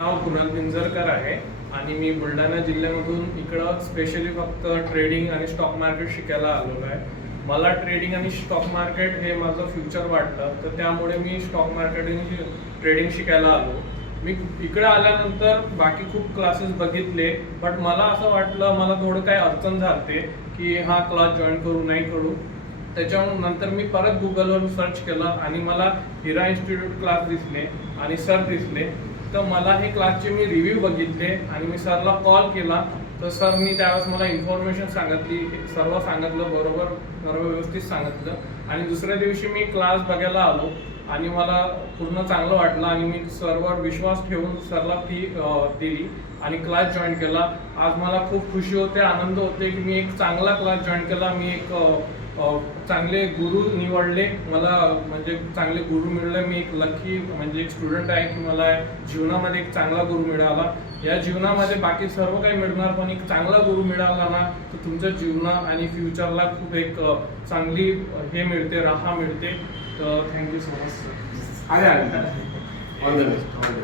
नाव कुणाल पिंजरकर आहे आणि मी बुलढाणा जिल्ह्यामधून इकडं स्पेशली फक्त ट्रेडिंग आणि स्टॉक मार्केट शिकायला आलेलो आहे. मला ट्रेडिंग आणि स्टॉक मार्केट हे माझं फ्युचर वाटलं, तर त्यामुळे मी स्टॉक मार्केटिंग ट्रेडिंग शिकायला आलो. मी इकडे आल्यानंतर बाकी खूप क्लासेस बघितले, बट मला असं वाटलं मला थोडं काही अडचण झाली की हा क्लास जॉईन करू नाही करू. त्याच्यानंतर मी परत गुगलवर सर्च केलं आणि मला हिरा इन्स्टिट्यूट क्लास दिसले आणि सर दिसले. तर मला हे क्लासचे मी रिव्ह्यू बघितले आणि मी सरला कॉल केला. तर सरनी त्यावेळेस मला इन्फॉर्मेशन सांगितली, सर्व सांगितलं, बरोबर सर्व व्यवस्थित सांगितलं. आणि दुसऱ्या दिवशी मी क्लास बघायला आलो आणि मला पूर्ण चांगलं वाटलं आणि मी सरवर विश्वास ठेवून सरला फी दिली आणि क्लास जॉईन केला. आज मला खूप खुशी होते, आनंद होते की मी एक चांगला क्लास जॉईन केला. मी एक चांगले गुरु निवडले, मला म्हणजे चांगले गुरु मिळले. मी एक लकी म्हणजे एक स्टुडंट आहे की मला जीवनामध्ये एक चांगला गुरु मिळाला. या जीवनामध्ये बाकी सर्व काही मिळणार, पण एक चांगला गुरु मिळाला ना तर तुमच्या जीवना आणि फ्युचरला खूप एक चांगली हे मिळते, राहा मिळते. तर thank you so much sir. All the best.